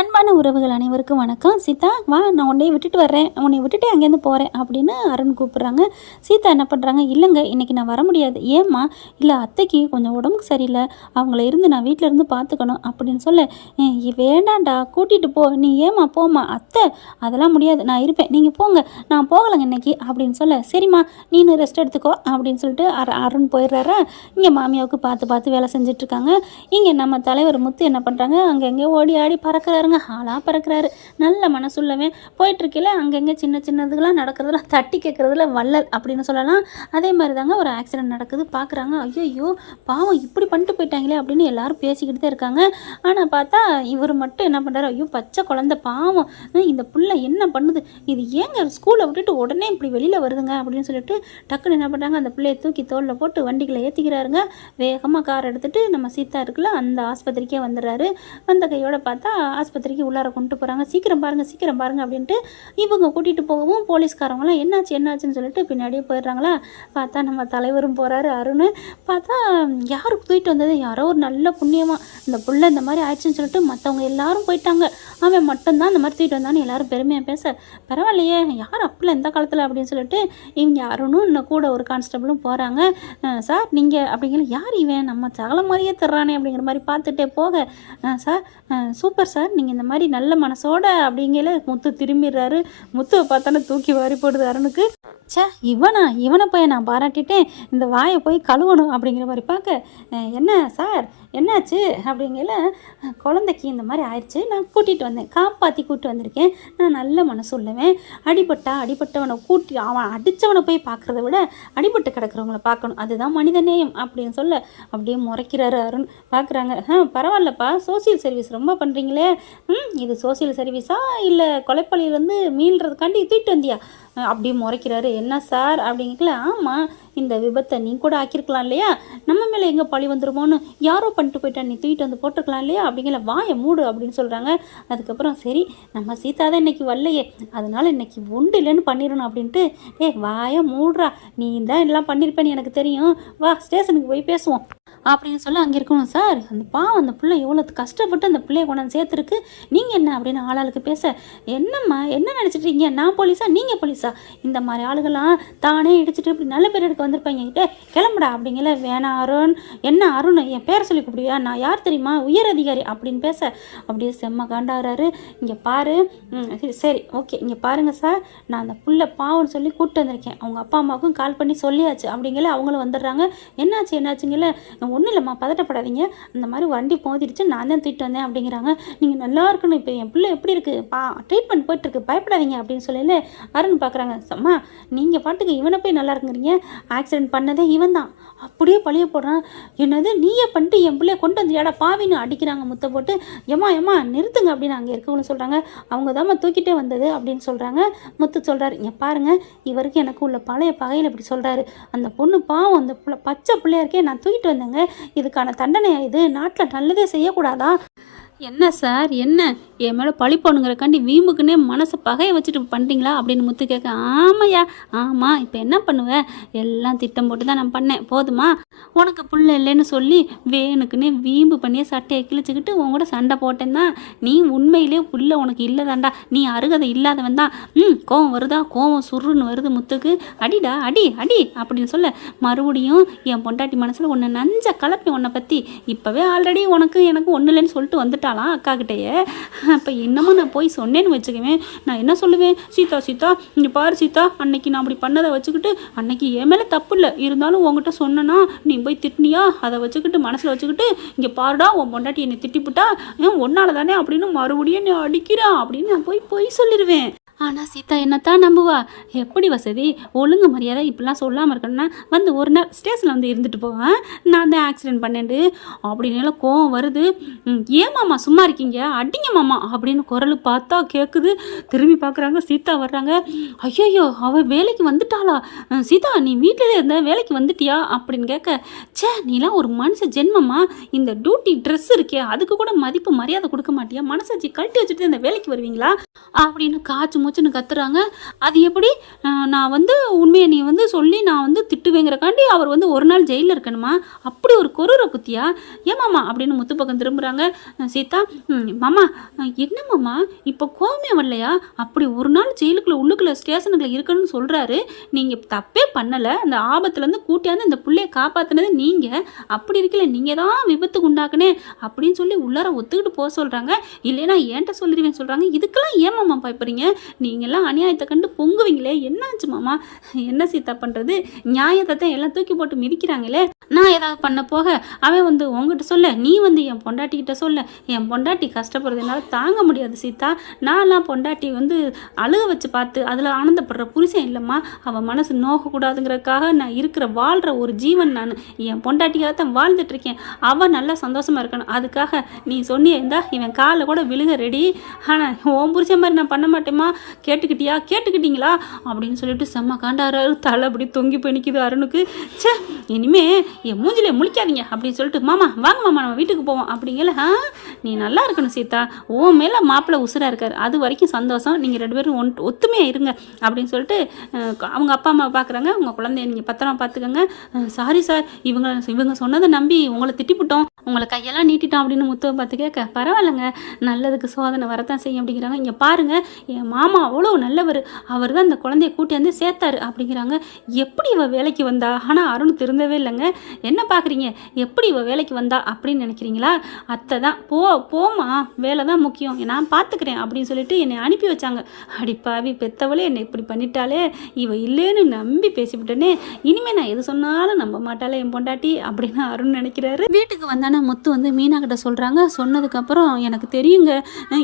அன்பான உறவுகள் அனைவருக்கும் வணக்கம். சீதா வா, நான் உன்னை விட்டுட்டு வர்றேன், உன்னை விட்டுட்டு அங்கேருந்து போகிறேன் அப்படின்னு அருண் கூப்பிட்றாங்க. சீதா என்ன பண்ணுறாங்க, இல்லைங்க இன்றைக்கி நான் வர முடியாது. ஏம்மா? இல்லை அத்தைக்கு கொஞ்சம் உடம்புக்கு சரியில்லை, அவங்கள இருந்து நான் வீட்டில் இருந்து பார்த்துக்கணும் அப்படின்னு சொல்ல, வேண்டாண்டா கூட்டிகிட்டு போ, நீ ஏம்மா போம்மா. அத்தை அதெல்லாம் முடியாது, நான் இருப்பேன், நீங்கள் போங்க, நான் போகலைங்க இன்னைக்கு அப்படின்னு சொல்ல, சரிம்மா நீனு ரெஸ்ட் எடுத்துக்கோ அப்படின்னு சொல்லிட்டு அருண் போயிடுறாரா. இங்கே மாமியாவுக்கு பார்த்து பார்த்து வேலை செஞ்சிட்ருக்காங்க. இங்கே நம்ம தலைவர் முத்து என்ன பண்ணுறாங்க, அங்கங்கே ஓடி ஆடி பறக்கிறாருங்க, ஆளாக பறக்கிறாரு. நல்ல மனசுள்ளவே போயிட்டுருக்கையில் அங்கங்கே சின்ன சின்னதுக்கெல்லாம் நடக்கிறதுலாம் தட்டி கேட்குறதுல வள்ளல் அப்படின்னு சொல்லலாம். அதே மாதிரி தாங்க ஒரு ஆக்சிடென்ட் நடக்குது. பார்க்குறாங்க, ஐயோ பாவம் இப்படி பண்ணிட்டு போயிட்டாங்களே அப்படின்னு எல்லாரும் பேசிக்கிட்டு தான் இருக்காங்க. ஆனால் பார்த்தா இவர் மட்டும் என்ன பண்ணுறாரு, ஐயோ பச்சை குழந்தை பாவம், இந்த பிள்ளை என்ன பண்ணுது, இது ஏங்க ஸ்கூலை விட்டுட்டு உடனே இப்படி வெளியில் வருதுங்க அப்படின்னு சொல்லிட்டு டக்குன்னு என்ன பண்ணுறாங்க, அந்த பிள்ளையை தூக்கி தோளில் போட்டு வண்டிகளை ஏற்றிக்கிறாருங்க. வேகமாக கார் எடுத்துகிட்டு நம்ம சீதா இருக்குல்ல அந்த ஆஸ்பத்திரிக்கே வந்துடுறாரு. வந்த கையோட பார்த்தா ஆஸ்பத்திரிக்கு உள்ளார கொண்டு போகிறாங்க. சீக்கிரம் பாருங்க அப்படின்ட்டு இவங்க கூட்டிகிட்டு போகவும் போலீஸ்காரங்களாம் என்னாச்சுன்னு சொல்லிட்டு பின்னாடியே போயிடுறாங்களா. பார்த்தா நம்ம தலைவரும் போகிறாரு. அருண் பார்த்தா யாருக்கு தூக்கிட்டு வந்தது, யாரோ ஒரு நல்ல புண்ணியமாக இந்த புள்ள இந்த மாதிரி ஆயிடுச்சுன்னு சொல்லிட்டு மற்றவங்க எல்லாரும் போயிட்டாங்க, அவன் மட்டும்தான் இந்த மாதிரி தூக்கிட்டு வந்தான்னு எல்லாரும் பெருமையாக பேச, பரவாயில்லையே யார் அப்பல இந்த காலத்தில் அப்படின்னு சொல்லிட்டு இவங்க அருணும் இன்னும் கூட ஒரு கான்ஸ்டபிளும் போகிறாங்க. சார் நீங்கள் அப்படிங்கிற, யார் இவன் நம்ம சகல மாதிரியே தர்றானே அப்படிங்கிற மாதிரி பார்த்துட்டே போக, சார் சூப்பர் சார், நீங்கள் இந்த மாதிரி நல்ல மனசோட அப்படிங்கிற முத்து திரும்பிடுறாரு. முத்துவை பார்த்தானே தூக்கி வாரி போடுது அருணுக்கு. இவனை போய் நான் பாராட்டிட்டேன், இந்த வாயை போய் கழுவணும் அப்படிங்கிற மாதிரி பார்க்க, என்ன சார் என்னாச்சு அப்படிங்கிற, குழந்தைக்கு இந்த மாதிரி ஆயிடுச்சு, நான் கூட்டிகிட்டு வந்தேன், காப்பாற்றி கூப்பிட்டு வந்திருக்கேன், நான் நல்ல மனசு உள்ளவன், அடிபட்டவனை அவன் அடித்தவனை போய் பார்க்குறத விட அடிபட்டு கிடக்கிறவங்கள பார்க்கணும், அதுதான் மனிதநேயம் அப்படின்னு சொல்ல அப்படியே முறைக்கிறாரு அருண். பார்க்குறாங்க, பரவாயில்லப்பா சோசியல் சர்வீஸ் ரொம்ப பண்ணுறீங்களே, இது சோசியல் சர்வீஸா இல்லை கொலைப்பள்ளியிலேருந்து மீள்றதுக்காண்டி தூக்கிட்டு வந்தியா அப்படியே முறைக்கிறாரு. என்ன சார் அப்படிங்கல, ஆமாம் இந்த விபத்தை நீ கூட ஆக்கியிருக்கலாம் இல்லையா, நம்ம மேலே எங்கே பழி வந்துருமோன்னு யாரோ பண்ணிட்டு போயிட்டா, நீ தூக்கிட்டு வந்து போட்டிருக்கலாம் இல்லையா அப்படிங்கிற, வாயை மூடு அப்படின்னு சொல்கிறாங்க. அதுக்கப்புறம் சரி நம்ம சீதா தான் இன்றைக்கி வரலையே, அதனால இன்றைக்கி ஒன்று இல்லைன்னு பண்ணிடணும் அப்படின்ட்டு, வாயை மூடுறா, நீ தான் எல்லாம் பண்ணியிருப்பேன்னு எனக்கு தெரியும், வா ஸ்டேஷனுக்கு போய் பேசுவோம் அப்படின்னு சொல்லி அங்கே இருக்கணும். சார் அந்த பாவம் அந்த பிள்ளை எவ்வளோ கஷ்டப்பட்டு அந்த பிள்ளையை கொண்டாந்து சேர்த்துருக்கு, நீங்கள் என்ன அப்படின்னு ஆளாளுக்கு பேச, என்னம்மா என்ன நினச்சிட்ருக்கீங்க, நான் போலீஸா நீங்கள் போலீஸா, இந்த மாதிரி ஆளுகள்லாம் தானே இடிச்சிட்டு இப்படி நல்ல பேர் எடுக்க வந்திருப்பாங்க, கிளம்புடா அப்படிங்கிற. வேணாம் அருண், என்ன அருண் என் பேரை சொல்லி கூப்பிடுவியா, நான் யார் தெரியுமா, உயர் அதிகாரி அப்படின்னு பேச அப்படியே செம்ம காண்டாகிறாரு. இங்கே பாரு, சரி ஓகே இங்கே பாருங்கள் சார், நான் அந்த புள்ள பாவம்னு சொல்லி கூப்பிட்டு வந்திருக்கேன், அவங்க அப்பா அம்மாவுக்கும் கால் பண்ணி சொல்லியாச்சு அப்படிங்கிற, அவங்களும் வந்துடுறாங்க. என்னாச்சுங்கள, ஒன்றும் இல்லைம்மா பதட்டப்படாதீங்க, அந்த மாதிரி வண்டி மோதிடுச்சு, நான் தான் தூக்கிட்டு வந்தேன் அப்படிங்கிறாங்க. நீங்கள் நல்லா இருக்கணும், இப்போ என் பிள்ளை எப்படி இருக்குது ட்ரீட்மெண்ட் போயிட்டுருக்கு, பயப்படாதீங்க அப்படின்னு சொல்லல அருண் பார்க்குறாங்க. அம்மா நீங்கள் பாட்டுக்கு இவனை போய் நல்லா இருக்குங்கிறீங்க, ஆக்சிடென்ட் பண்ணதே இவன் தான் அப்படியே பழிய போடுறான், என்னது நீயே பண்ணிட்டு என் பிள்ளைய கொண்டு வந்து ஏடா பாவின்னு அடிக்கிறாங்க முத்தை போட்டு. ஏம்மா நிறுத்துங்க அப்படின்னு அங்கே இருக்கவங்களும் சொல்கிறாங்க. அவங்க தாம்மா தூக்கிட்டே வந்தது அப்படின்னு சொல்கிறாங்க. முத்து சொல்கிறாரு, இங்கே பாருங்கள் இவருக்கு எனக்கு உள்ள பழைய பகையில் இப்படி சொல்கிறாரு, அந்த பொண்ணு பாவம் அந்த பச்சை பிள்ளையா இருக்கே, நான் தூக்கிட்டு வந்தேங்க, இதுக்கான தண்டனை இது, நாட்டில் நல்லதே செய்யக்கூடாதா. என்ன சார் என்ன என் மேலே பழி போனுங்கிறக்காண்டி வீம்புக்குன்னே மனசை பகையை வச்சுட்டு பண்ணுறீங்களா அப்படின்னு முத்து கேட்க, ஆமாய்யா ஆமாம், இப்போ என்ன பண்ணுவேன், எல்லாம் திட்டம் போட்டு தான் நான் பண்ணேன், போதுமா, உனக்கு புள்ள இல்லைன்னு சொல்லி வேணுக்குன்னே வீம்பு பண்ணியே சட்டையை கிழிச்சிக்கிட்டு உன் கூட சண்டை போட்டேன் தான், நீ உண்மையிலே புள்ள உனக்கு இல்லைதாண்டா, நீ அருகதை இல்லாதவன் தான், கோவம் வருதா, கோவம் சுருன்னு வருது முத்துக்கு, அடிடா அடி அப்படின்னு சொல்ல, மறுபடியும் என் பொண்டாட்டி மனசில் உன்னை நஞ்ச கலப்பி உன்னை பற்றி, இப்போவே ஆல்ரெடி உனக்கு எனக்கு ஒன்றும் இல்லைன்னு சொல்லிட்டு வந்துட்டாலாம் அக்கா கிட்டேயே, அப்போ இன்னமும் நான் போய் சொன்னேன்னு வச்சுக்குவேன், நான் என்ன சொல்லுவேன், சீதா இங்கே பாரு சீதா, அன்னைக்கு நான் அப்படி பண்ணதை வச்சுக்கிட்டு, அன்னைக்கு என் மேலே தப்பு இல்லை, இருந்தாலும் உங்ககிட்ட சொன்னேன்னா நீ போய் திட்டினியா, அதை வச்சுக்கிட்டு மனசில் வச்சுக்கிட்டு, இங்கே பாருடா உன் பொண்டாட்டி என்னை திட்டிப்புட்டா, ஒன்னால தானே அப்படின்னு மறுபடியும் நீ அடிக்கிறான் அப்படின்னு நான் போய் சொல்லிடுவேன். ஆனால் சீதா என்னத்தான் நம்புவா, எப்படி வசதி, ஒழுங்கு மரியாதை இப்படிலாம் சொல்லாமல் இருக்கணும்னா வந்து ஒரு நாள் ஸ்டேஷனில் வந்து இருந்துட்டு போவேன், நான் தான் ஆக்சிடென்ட் பண்ணேன்டு அப்படின்னு கோவம் வருது. ஏமாம்மா சும்மா இருக்கீங்க, அடிங்க மாமா அப்படின்னு குரல் பார்த்தா கேட்குது. திரும்பி பார்க்குறாங்க, சீதா வர்றாங்க. ஐயோ அவள் வேலைக்கு வந்துட்டாளா, சீதா நீ வீட்டிலே இருந்த வேலைக்கு வந்துட்டியா அப்படின்னு கேட்க, நீலாம் ஒரு மனுஷ ஜென்மமா, இந்த டியூட்டி ட்ரெஸ் இருக்கே அதுக்கு கூட மதிப்பு மரியாதை கொடுக்க மாட்டியா, மனசாட்சி கழட்டி வச்சுட்டு இந்த வேலைக்கு வருவீங்களா அப்படின்னு காய்ச்சி மூச்சுன்னு கத்துறாங்க. அது எப்படி நான் வந்து உண்மையை நீ வந்து சொல்லி நான் வந்து திட்டுவேங்கிறக்காண்டி அவர் வந்து ஒரு நாள் ஜெயிலில் இருக்கணுமா? அப்படி ஒரு கொரூர புத்தியா? ஏன் மாமா அப்படின்னு முத்து பக்கம் திரும்புகிறாங்க. சீதா மாமா என்ன மாமா இப்போ கோவமே வரலையா? அப்படி ஒரு நாள் ஜெயிலுக்குள்ளே உள்ளுக்குள்ளே ஸ்டேஷனுக்குள்ளே இருக்கணும்னு சொல்கிறாரு. நீங்கள் தப்பே பண்ணலை. அந்த ஆபத்துலேருந்து கூட்டியாந்து இந்த பிள்ளையை காப்பாற்றினது நீங்கள். அப்படி இருக்கல நீங்கள் தான் விபத்துக்கு உண்டாக்குனே அப்படின்னு சொல்லி உள்ளார ஒத்துக்கிட்டு போக சொல்கிறாங்க. இல்லைன்னா ஏன்ட்ட சொல்லிடுவேன்னு சொல்கிறாங்க. இதுக்கெல்லாம் ஏன் மாமா பயப்படுறீங்க? நீங்கள்லாம் அநியாயத்தை கண்டு பொங்குவீங்களே, என்னாச்சு மாமா? என்ன சீதா பண்ணுறது? நியாயத்தை தான் எல்லாம் தூக்கி போட்டு மிதிக்கிறாங்களே. நான் ஏதாவது பண்ண போக அவன் வந்து உங்ககிட்ட சொல்ல, நீ வந்து என் பொண்டாட்டிக்கிட்ட சொல்ல. என் பொண்டாட்டி கஷ்டப்படுறது என்னால் தாங்க முடியாது சீதா. நான்லாம் பொண்டாட்டி வந்து அழுக வச்சு பார்த்து அதில் ஆனந்தப்படுற புருஷன் இல்லைம்மா. அவன் மனசு நோகக்கூடாதுங்கிறதுக்காக நான் இருக்கிற வாழ்கிற ஒரு ஜீவன். நான் என் பொண்டாட்டிக்காக தான் வாழ்ந்துட்டுருக்கேன். அவன் நல்லா சந்தோஷமாக இருக்கணும். அதுக்காக நீ சொன்னியே இருந்தா இவன் காலில் கூட விழுக ரெடி. ஆனால் உன் புருஷன் மாதிரி நான் பண்ண மாட்டேம்மா. கேட்டுக்கிட்டீங்களா அப்படின்னு சொல்லிட்டு செம்ம காண்டாரு. தலை அப்படி தொங்கி போய் நிற்கிது அருணுக்கு. சே இனிமே என் மூஞ்சிலே முழிக்காதீங்க அப்படின்னு சொல்லிட்டு, மாமா வாங்க மாமா நம்ம வீட்டுக்கு போவோம் அப்படிங்கல. நீ நல்லா இருக்கணும் சீதா. உன் மேலே மாப்பிள்ளை உசுராக இருக்கார். அது வரைக்கும் சந்தோஷம். நீங்கள் 2 பேரும் ஒத்துமையாக இருங்க அப்படின்னு சொல்லிட்டு அவங்க அப்பா அம்மா பார்க்குறாங்க. உங்கள் குழந்தைய நீங்கள் பத்திரமா பார்த்துக்கோங்க. சாரி சார், இவங்க சொன்னதை நம்பி உங்களை திட்டிவிட்டோம், உங்களை கையெல்லாம் நீட்டிட்டோம் அப்படின்னு முத்துவை பார்த்து கேட்க, பரவாயில்லைங்க, நல்லதுக்கு சோதனை வரத்தான் செய்யும் அப்படிங்கிறாங்க. இங்கே பாருங்கள், என் மாமா அவ்வளோ நல்லவர். அவர் தான் இந்த குழந்தைய கூட்டி வந்து சேர்த்தாரு அப்படிங்கிறாங்க. எப்படி இவ வேலைக்கு வந்தா? ஆனால் அருண் திருந்தவே இல்லைங்க. என்ன பார்க்குறீங்க? எப்படி இவ வேலைக்கு வந்தா அப்படின்னு நினைக்கிறீங்களா? அத்தை தான் போமா, வேலை தான் முக்கியம், நான் பார்த்துக்கிறேன் அப்படின்னு சொல்லிட்டு என்னை அனுப்பி வச்சாங்க. அடிப்பாவி பெத்தவளே, என்னை இப்படி பண்ணிட்டாலே, இவ இல்லைன்னு நம்பி பேசிவிட்டேனே, இனிமேல் நான் எது சொன்னாலும் நம்ப மாட்டாளே என் பொண்டாட்டி அப்படின்னு அருண் நினைக்கிறாரு. வீட்டுக்கு வந்தானே முத்து வந்து மீனா கிட்ட சொல்கிறாங்க. சொன்னதுக்கப்புறம் எனக்கு தெரியுங்க,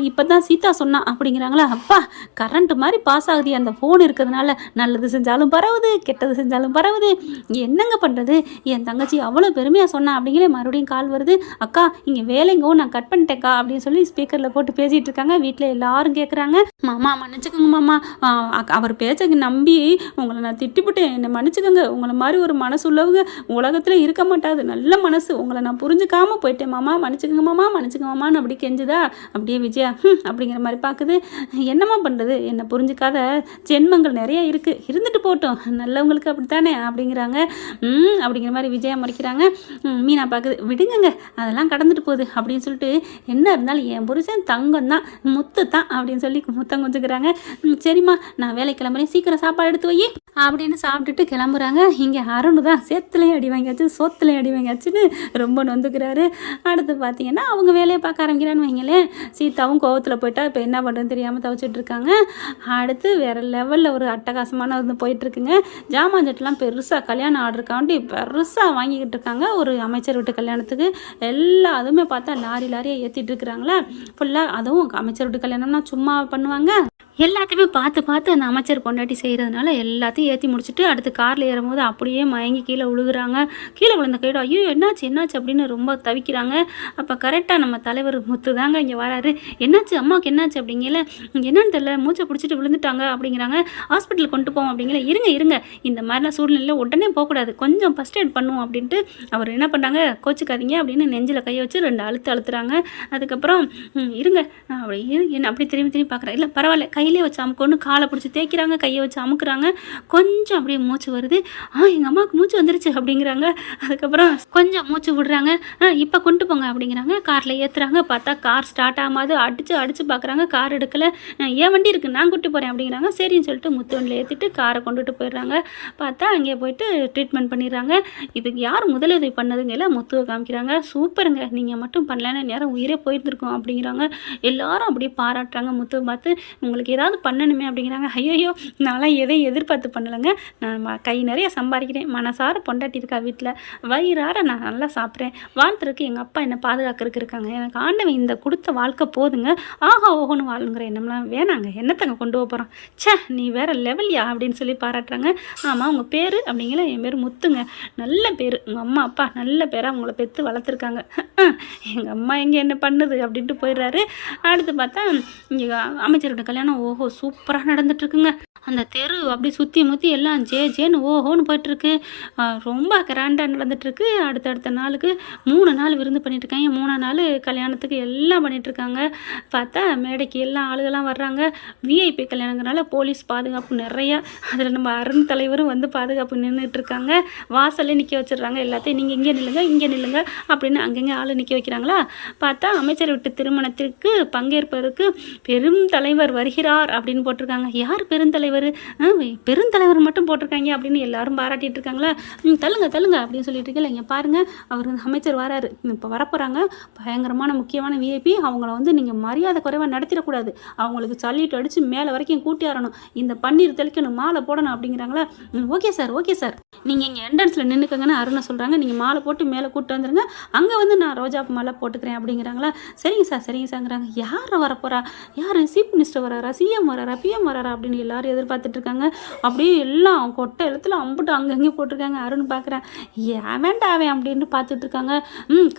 இப்போ தான் சீதா சொன்னா அப்படிங்கிறாங்களா. அப்பா கரண்ட் மாதிரி பாஸ் ஆகுது அந்த ஃபோன் இருக்கிறதுனால. நல்லது செஞ்சாலும் பரவுது, கெட்டது செஞ்சாலும் பரவுது. என்னங்க பண்ணுறது? என் தங்கச்சி அவ்வளோ பெருமையாக சொன்னா அப்படிங்கிற மறுபடியும் கால் வருது. அக்கா இங்கே வேலைங்கோ, நான் கட் பண்ணிட்டேக்கா அப்படின்னு சொல்லி ஸ்பீக்கரில் போட்டு பேசிகிட்டு இருக்காங்க. வீட்டில் எல்லாரும் கேட்குறாங்க. மாமா மன்னிச்சுக்கோங்க மாமா, அவர் பேச்சக்கு நம்பி உங்களை நான் திட்டிவிட்டேன், என்னை மன்னிச்சுக்கோங்க. உங்களை மாதிரி ஒரு மனசு உள்ளவங்க உலகத்தில் இருக்க மாட்டாது. நல்ல மனசு, உங்களை நான் புரிஞ்சுக்காம போயிட்டேன் மாமா, மன்னிச்சுக்கோங்க மாமான்னு அப்படி கெஞ்சுதா. அப்படியே விஜயா அப்படிங்கிற மாதிரி பார்க்குது. என்னம்மா பண்ணுறது, என்னை புரிஞ்சுக்காத ஜென்மங்கள் நிறைய இருக்குது, இருந்துட்டு போட்டோம், நல்லவங்களுக்கு அப்படித்தானே அப்படிங்கிறாங்க. அப்படிங்கிற மாதிரி விஜயா மறைக்கிறாங்க. மீனா பார்க்குது. விடுங்க, அதெல்லாம் கடந்துட்டு போகுது அப்படின்னு சொல்லிட்டு, என்ன இருந்தாலும் என் புருஷன் தங்கம் தான், முத்து தான் அப்படின்னு சொல்லி முத்தம் கொஞ்சுக்கிறாங்க. சரிம்மா நான் வேலை கிளம்புறேன், சீக்கிரம் சாப்பாடு எடுத்து வை அப்படின்னு சாப்பிட்டுட்டு கிளம்புறாங்க. இங்கே அருண் தான் சேத்துலேயும் அடி வாங்கியாச்சு, சோத்துலேயும் அடி வாங்கியாச்சுன்னு ரொம்ப நொந்துக்கிறாரு. அடுத்து பார்த்தீங்கன்னா அவங்க வேலையை பார்க்க ஆரம்பிக்கிறான்னு வைங்களேன். சீதாவும் கோவத்தில் போயிட்டா இப்போ என்ன பண்ணுறதுன்னு தெரியாமல் தவிச்சிட்டு இருக்காங்க. அடுத்து வேறு லெவலில் ஒரு அட்டகாசமான வந்து போயிட்டுருக்குங்க. ஜாமான் ஜெட்டெலாம் பெருசாக கல்யாணம் ஆர்டருக்காண்டி பெருசாக வாங்கிக்கிட்டு இருக்காங்க. ஒரு அமைச்சர் வீட்டு கல்யாணத்துக்கு எல்லாத்துமே பார்த்தா லாரியாக ஏற்றிட்டு இருக்கிறாங்களா ஃபுல்லாக. அதுவும் அமைச்சர் வீட்டு கல்யாணம்னா சும்மா பண்ணுவாங்க. எல்லாத்தையுமே பார்த்து அந்த அமைச்சர் பொண்டாட்டி செய்கிறதுனால எல்லாத்தையும் ஏற்றி முடிச்சுட்டு அடுத்து காரில் ஏறும்போது அப்படியே மயங்கி கீழே விழுகுறாங்க. கீழே விழுந்த கைடு ஐயோ என்னாச்சு அப்படின்னு ரொம்ப தவிக்கிறாங்க. அப்போ கரெக்டாக நம்ம தலைவர் முத்து தாங்க இங்கே வராரு. என்னாச்சு அம்மாவுக்கு என்னாச்சு அப்படிங்கல. என்னன்னு தெரியல, மூச்சை பிடிச்சிட்டு விழுந்துட்டாங்க அப்படிங்கிறாங்க. ஹாஸ்பிட்டலுக்கு கொண்டு போவோம் அப்படிங்கல. இருங்க இந்த மாதிரிலாம் சூழ்நிலையில் உடனே போகக்கூடாது, கொஞ்சம் ஃபஸ்ட் எய்ட் பண்ணுவோம் அப்படின்ட்டு அவர் என்ன பண்ணுறாங்க, கோச்சிக்காதீங்க அப்படின்னு நெஞ்சில் கையை வச்சு 2 அழுத்துறாங்க. அதுக்கப்புறம் இருங்க என்ன அப்படி திரும்பி பார்க்குறேன். இல்லை பரவாயில்ல, கையிலே வச்சு அமுக்கொன்று காலை பிடிச்சி தேய்க்கிறாங்க, கையை வச்சு அமுக்குறாங்க. கொஞ்சம் அப்படியே மூச்சு வருது. எங்கள் அம்மாவுக்கு மூச்சு வந்துருச்சு அப்படிங்கிறாங்க. அதுக்கப்புறம் கொஞ்சம் மூச்சு விடுறாங்க. இப்போ கொண்டு போங்க அப்படிங்கிறாங்க. காரில் ஏற்றுறாங்க. பார்த்தா கார் ஸ்டார்ட் ஆகாது. அடித்து பார்க்குறாங்க, கார் எடுக்கலை. ஏன் வண்டி இருக்குது, நான் கூட்டி போகிறேன் அப்படிங்கிறாங்க. சரின்னு சொல்லிட்டு முத்து வண்டியில் ஏற்றிட்டு காரை கொண்டுட்டு போயிடுறாங்க. பார்த்தா அங்கே போயிட்டு ட்ரீட்மெண்ட் பண்ணிடுறாங்க. இதுக்கு யார் முதலுதவி பண்ணதுங்கல்ல முத்துவை காமிக்கிறாங்க. சூப்பருங்க, நீங்கள் மட்டும் பண்ணலன்னு நேரம் உயிரே போயிருந்துருக்கோம் அப்படிங்கிறாங்க. எல்லாரும் அப்படியே பாராட்டுறாங்க முத்துவை பார்த்து. உங்களுக்கு ஏதாவது பண்ணணுமே அப்படிங்கிறாங்க. ஐயோ நான்லாம் எதையும் எதிர்பார்த்து பண்ணலைங்க, நான் கை நிறைய சம்பாதிக்கிறேன், மனசார பொண்டாட்டி இருக்கா வீட்டில், வயிறார நான் நல்லா சாப்பிட்றேன், வாழ்த்துறதுக்கு எங்கள் அப்பா என்னை பாதுகாக்கிறதுக்கு இருக்காங்க, எனக்கு ஆண்டவன் இந்த கொடுத்த வாழ்க்கை போதுங்க, ஓஹோன்னு வாழுங்கிற எண்ணம்லாம் வேணாங்க, என்னத்தங்க கொண்டு போகிறோம், சே நீ வேறு லெவல்யா அப்படின்னு சொல்லி பாராட்டுறாங்க. ஆமாம் உங்கள் பேர் அப்படிங்கிற, என் பேர் முத்துங்க, நல்ல பேர், உங்கள் அம்மா அப்பா நல்ல பேராக உங்களை பெற்று வளர்த்துருக்காங்க, எங்கள் அம்மா எங்கே என்ன பண்ணுது அப்படின்ட்டு போயிடுறாரு. அடுத்து பார்த்தா இங்கே அமைச்சரோட கல்யாணம் ஓஹோ சூப்பராக நடந்துட்டுருக்குங்க. அந்த தெரு அப்படி சுற்றி முற்றி எல்லாம் ஜேன்னு ஓஹோன்னு போயிட்டுருக்கு. ரொம்ப கிராண்டாக நடந்துகிட்ருக்கு. அடுத்தடுத்த நாளுக்கு 3 நாள் விருந்து பண்ணிட்டுருக்காங்க. 3ஆம் நாள் கல்யாணத்துக்கு எல்லாம் பண்ணிகிட்ருக்காங்க. பார்த்தா மேடைக்கு எல்லாம் ஆளுகள்லாம் வர்றாங்க. விஐபி கல்யாணங்கிறனால போலீஸ் பாதுகாப்பு நிறையா. அதில் நம்ம அருண் தலைவரும் வந்து பாதுகாப்பு நின்றுட்டுருக்காங்க. வாசல்லே நிற்க வச்சிடுறாங்க எல்லாத்தையும். நீங்கள் இங்கே நில்லுங்க, இங்கே நில்லுங்க அப்படின்னு அங்கங்கே ஆள் நிற்க வைக்கிறாங்களா. பார்த்தா அமைச்சர் விட்டு திருமணத்திற்கு பங்கேற்பதற்கு பெரும் தலைவர் வருகிறார் அப்படின்னு போட்டிருக்காங்க. யார் பெருந்தலைவர்? பெருந்தலைவர் மட்டும் போட்டிருக்காங்க அப்படின்னு எல்லாரும் பாராட்டிட்டு இருக்காங்களா. தள்ளுங்க தள்ளுங்க அப்படின்னு சொல்லிட்டு இருக்கல. இங்கே பாருங்கள், அவர் அமைச்சர் வராரு, இப்போ வரப்போகிறாங்க. பயங்கரமான முக்கியமான விஐபி. அவங்கள வந்து நீங்கள் மரியாதை குறைவாக நடத்திடக்கூடாது. அவங்களுக்கு சல்லிட்டு அடித்து மேலே வரைக்கும் கூட்டி வரணும். இந்த பன்னீர் தெளிக்கணும், மாலை போடணும் அப்படிங்கிறாங்களா. ஓகே சார், ஓகே சார், நீங்கள் இங்கே என்ட்ரன்ஸில் நின்றுக்கங்கன்னு அருணை சொல்கிறாங்க. நீங்கள் மாலை போட்டு மேலே கூப்பிட்டு வந்துடுங்க, அங்கே வந்து நான் ரோஜா மாலை போட்டுக்கிறேன் அப்படிங்கிறாங்களா. சரிங்க சார், சரிங்க சார்ங்கிறாங்க. யார் வரப்போகிறா? யார் சீஃப் மினிஸ்டர் வராரா, சிஎம் வராரா, பிஎம் வராரா அப்படின்னு எல்லாரும் எதிர்பார்த்துட்டு இருக்காங்க. அப்படியே எல்லாம் கொட்டை எழுத்துல அம்புட்டு அங்கங்கே போட்டிருக்காங்க. அருண் பார்க்குறேன், ஏவேண்டாவேன் அப்படின்னு பார்த்துட்டு இருக்காங்க.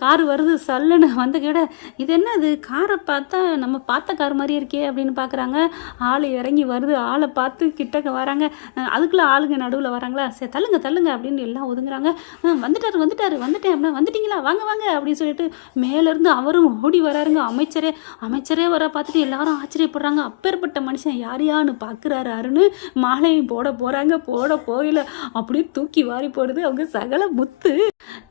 கார் வருது சல்லுன்னு வந்து கிட. இது என்ன, இது காரை பார்த்தா நம்ம பார்த்த கார் மாதிரியே இருக்கே அப்படின்னு பார்க்குறாங்க. ஆள் இறங்கி வருது. ஆளை பார்த்து கிட்டக்க வராங்க. அதுக்குள்ளே ஆளுங்க நடுவில் வராங்களா. சரி தள்ளுங்க தள்ளுங்க அப்படின்னு எல்லாம் ஒதுங்குறாங்க. வந்துட்டார் வந்துட்டார் வந்துட்டேன் அப்படின்னா, வந்துட்டீங்களா, வாங்க வாங்க அப்படின்னு சொல்லிட்டு மேலேருந்து அவரும் ஓடி வராருங்க. அமைச்சரே வர பார்த்துட்டு எல்லாரும் ஆச்சரியப்படுறாங்க. அப்பேற்பட்ட மனுஷன் யாரையான்னு பார்க்குறாரு அருண். மாலையும் போட போகிறாங்க. போட போகல அப்படியே தூக்கி வாரி போடுது அவங்க சகல முத்து.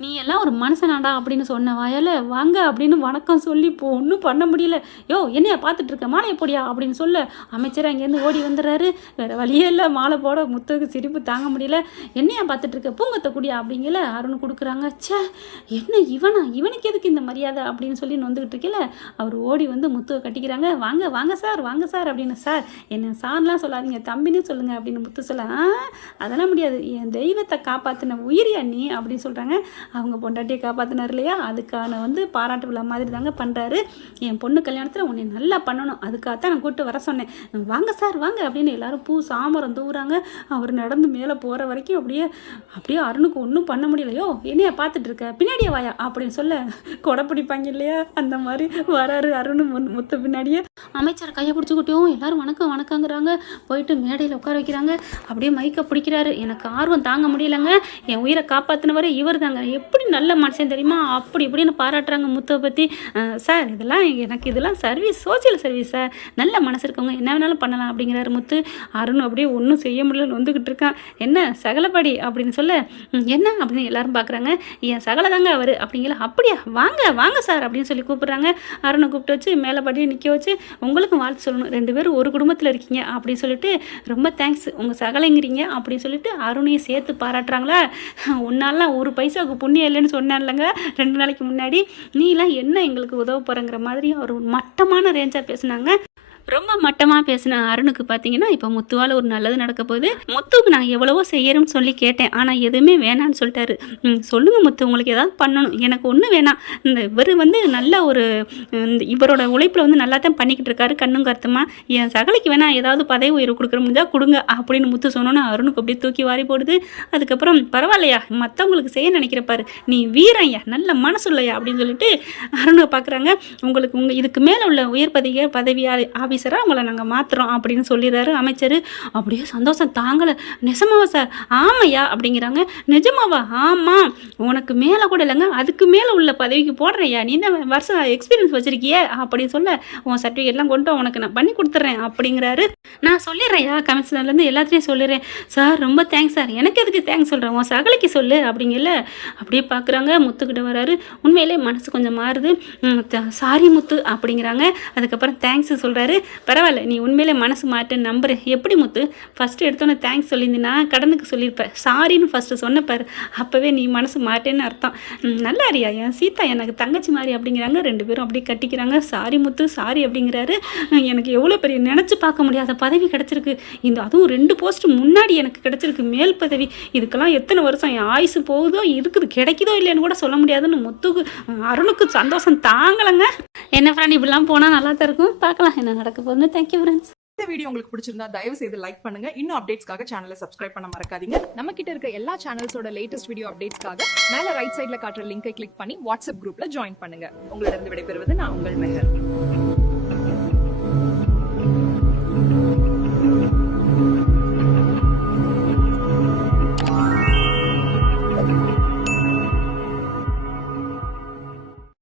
நீ எல்லாம் ஒரு மனுஷனாடா அப்படின்னு சொன்ன வாயால் வாங்க அப்படின்னு வணக்கம் சொல்லி இப்போ ஒன்றும் பண்ண முடியல. யோ என்னையா பார்த்துட்டு இருக்க, மாலையை போடியா அப்படின்னு சொல்ல அமைச்சர் அங்கேருந்து ஓடி வந்துடுறாரு. வேறு வழியே இல்லை, மாலை போட முத்துக்கு சிரிப்பு தாங்க முடியல. என்னையா பார்த்துட்டு இருக்க, பூங்கத்தை குடியா அப்படிங்கல அருண் கொடுக்குறாங்க. சே என்ன இவனுக்கு எதுக்கு இந்த மரியாதை அப்படின்னு சொல்லி நொந்துக்கிட்டு இருக்கல. அவர் ஓடி வந்து முத்துவை கட்டிக்கிறாங்க. வாங்க வாங்க சார், வாங்க சார் அப்படின்னு. சார் என்ன சார்லாம் சொல்லாதீங்க, தம்பின்னு சொல்லுங்க அப்படின்னு முத்து சொல்ல. அதெல்லாம் முடியாது, என் தெய்வத்தை காப்பாற்றின உயிரியா நீ அப்படின்னு சொல்கிறாங்க. அவங்க பொண்டாட்டியை காப்பாற்றினார் இல்லையா, அதுக்கான வந்து பாராட்டு விழா மாதிரி தாங்க பண்ணுறாரு. என் பொண்ணு கல்யாணத்தில் உன்னை நல்லா பண்ணணும், அதுக்காகத்தான் நான் கூப்பிட்டு வர சொன்னேன். வாங்க சார் வாங்க அப்படின்னு எல்லாரும் பூ சாமரம் தூவுறாங்க. அவர் நடந்து மேலே போகிற வரைக்கும் அப்படியே அருணுக்கு ஒன்றும் பண்ண முடியலையோ. என்னையா பார்த்துட்டு இருக்க, பின்னாடியே வாயா அப்படின்னு சொல்ல கொடை பிடிப்பாங்க இல்லையா, அந்த மாதிரி வராரு அருண் முத்து பின்னாடியே. அமைச்சர் கையை பிடிச்சி கூட்டியும் எல்லாரும் வணக்கம் வணக்கங்கிறாங்க. போயிட்டு மேடையில் உட்கார வைக்கிறாங்க. அப்படியே மைக்கை பிடிக்கிறாரு. எனக்கு ஆர்வம் தாங்க முடியலைங்க, என் உயிரை காப்பாற்றினவரே இவர் தாங்க, எப்படி நல்ல மனுஷன் தெரியுமா அப்படி இப்படின்னு பாராட்டுறாங்க முத்துவை பற்றி. சார் இதெல்லாம் சர்வீஸ், சோசியல் சர்வீஸ் சார், நல்ல மனசு இருக்கவங்க என்ன வேணாலும் பண்ணலாம் அப்படிங்கிறாரு முத்து. அருண் அப்படியே ஒன்றும் செய்ய முடியலன்னு வந்துக்கிட்டு இருக்கான். என்ன சகலப்படி அப்படின்னு சொல்ல, என்ன அப்படின்னு எல்லாரும் பார்க்குறாங்க. என் சகலை தாங்க அவர் அப்படிங்கிற. அப்படியா, வாங்க வாங்க சார் அப்படின்னு சொல்லி கூப்பிட்றாங்க. அருணை கூப்பிட்டு வச்சு மேலே படியே நிற்க வச்சு, உங்களுக்கும் வாழ்த்து சொல்லணும், 2 பேரும் ஒரு குடும்பத்தில் இருக்கீங்க அப்படின்னு சொல்லிட்டு, ரொம்ப தேங்க்ஸ் உங்கள் சகலைங்கிறீங்க அப்படின்னு சொல்லிட்டு அருணையும் சேர்த்து பாராட்டுறாங்களா. உன்னாலாம் ஒரு பைசாவுக்கு புண்ணியம் இல்லைன்னு சொன்னான்லங்க 2 நாளைக்கு முன்னாடி, நீலாம் என்ன எங்களுக்கு உதவ போகிறங்கிற மாதிரி அவர் மட்டமான ரேஞ்சாக பேசுனாங்க. ரொம்ப மட்டமாக பேசின அருணுக்கு பார்த்தீங்கன்னா இப்போ முத்துவால் ஒரு நல்லது நடக்க போகுது. முத்துவுக்கு நான் எவ்வளவோ செய்யணும்னு சொல்லி கேட்டேன், ஆனால் எதுவுமே வேணான்னு சொல்லிட்டாரு. சொல்லுங்கள் முத்து, உங்களுக்கு ஏதாவது பண்ணணும், எனக்கு ஒன்றும் வேணாம். இவர் வந்து நல்ல ஒரு இவரோட உழைப்பில் வந்து நல்லா தான் பண்ணிக்கிட்டு இருக்காரு, கண்ணும் கருத்துமா. என் சகலைக்கு வேணால் ஏதாவது பதவி உயர்வு கொடுக்குற முடிஞ்சா கொடுங்க அப்படின்னு முத்து சொன்னோன்னா அருணுக்கு அப்படியே தூக்கி வாரி போடுது. அதுக்கப்புறம் பரவாயில்லையா, மற்றவங்களுக்கு செய்ய நினைக்கிறப்பாரு, நீ வீரையா, நல்ல மனசு இல்லையா அப்படின்னு சொல்லிட்டு அருணை பார்க்குறாங்க. உங்களுக்கு இதுக்கு மேலே உள்ள உயர் பதவி ஆஃபீஸராக உங்களை நாங்கள் மாற்றுறோம் அப்படின்னு சொல்லிடுறாரு அமைச்சர். அப்படியே சந்தோஷம் தாங்கலை. நிஜமாவா சார்? ஆமையா அப்படிங்கிறாங்க. நிஜமாவா? ஆமாம், உனக்கு மேலே கூட இல்லைங்க, அதுக்கு மேலே உள்ள பதவிக்கு போடுறையா, நீ தான் வருஷம் எக்ஸ்பீரியன்ஸ் வச்சுருக்கியே அப்படின்னு சொல்ல, உன் சர்டிஃபிகேட்லாம் கொண்டு உனக்கு நான் பண்ணி கொடுத்துட்றேன் அப்படிங்கிறாரு. நான் சொல்லிடுறேன்யா, கமிஷனர்லேருந்து எல்லாத்தையும் சொல்லிடுறேன் சார். ரொம்ப தேங்க்ஸ் சார். எனக்கு எதுக்கு தேங்க்ஸ் சொல்கிறேன், உன் சகலைக்கு சொல்லு அப்படிங்கல. அப்படியே பார்க்குறாங்க. முத்துக்கிட்ட வராரு. உண்மையிலே மனசு கொஞ்சம் மாறுது. சாரி முத்து அப்படிங்கிறாங்க. அதுக்கப்புறம் தேங்க்ஸ் சொல்கிறாரு. பரவாயில்ல, நீ உண்மையிலே மனசு மாட்டேன்னு நம்புறேன். எப்படி முத்து, ஃபஸ்ட்டு எடுத்தோன்னே தேங்க்ஸ் சொல்லியிருந்தீங்கன்னா கடனுக்கு சொல்லியிருப்பேன், சாரின்னு ஃபஸ்ட்டு சொன்னப்பார், அப்போவே நீ மனசு மாட்டேன்னு அர்த்தம். நல்லா அறியா, என் சீதா எனக்கு தங்கச்சி மாதிரி அப்படிங்கிறாங்க. 2 பேரும் அப்படியே கட்டிக்கிறாங்க. சாரி முத்து, சாரி அப்படிங்கிறாரு. எனக்கு எவ்வளோ பெரிய நினச்சி பார்க்க முடியாத பதவி கிடச்சிருக்கு, அதுவும் 2 போஸ்ட் முன்னாடி எனக்கு கிடச்சிருக்கு, மேல் பதவி. இதுக்கெல்லாம் எத்தனை வருஷம் என் ஆயுசு போகுதோ, இருக்குது கிடைக்குதோ இல்லைன்னு கூட சொல்ல முடியாதுன்னு முத்துக்கு அருணுக்கு சந்தோஷம் தாங்கலைங்க. என்ன ஃப்ரெண்ட், இப்படிலாம் போனால் நல்லா தான் இருக்கும். பார்க்கலாம் என்ன நடக்க போகுதுன்னு. Thank you friends. இந்த வீடியோ உங்களுக்கு பிடிச்சிருந்தா தயவு செய்து லைக் பண்ணுங்க. இன்னும் அப்டேட்ஸ்க்காக சேனலை சப்ஸ்கிரைப் பண்ண மறக்காதீங்க. நம்ம கிட்ட இருக்க எல்லா சேனல்ஸோட லேட்டஸ்ட் வீடியோ அப்டேட்ஸ்க்காக மேல ரைட் சைட்ல காட்டுற லிங்கை கிளிக் பண்ணி வாட்ஸ்அப் குரூப்ல ஜாயின் பண்ணுங்க. உங்களிடம் விடைபெறுவது நான் உங்கள் மெஹர்.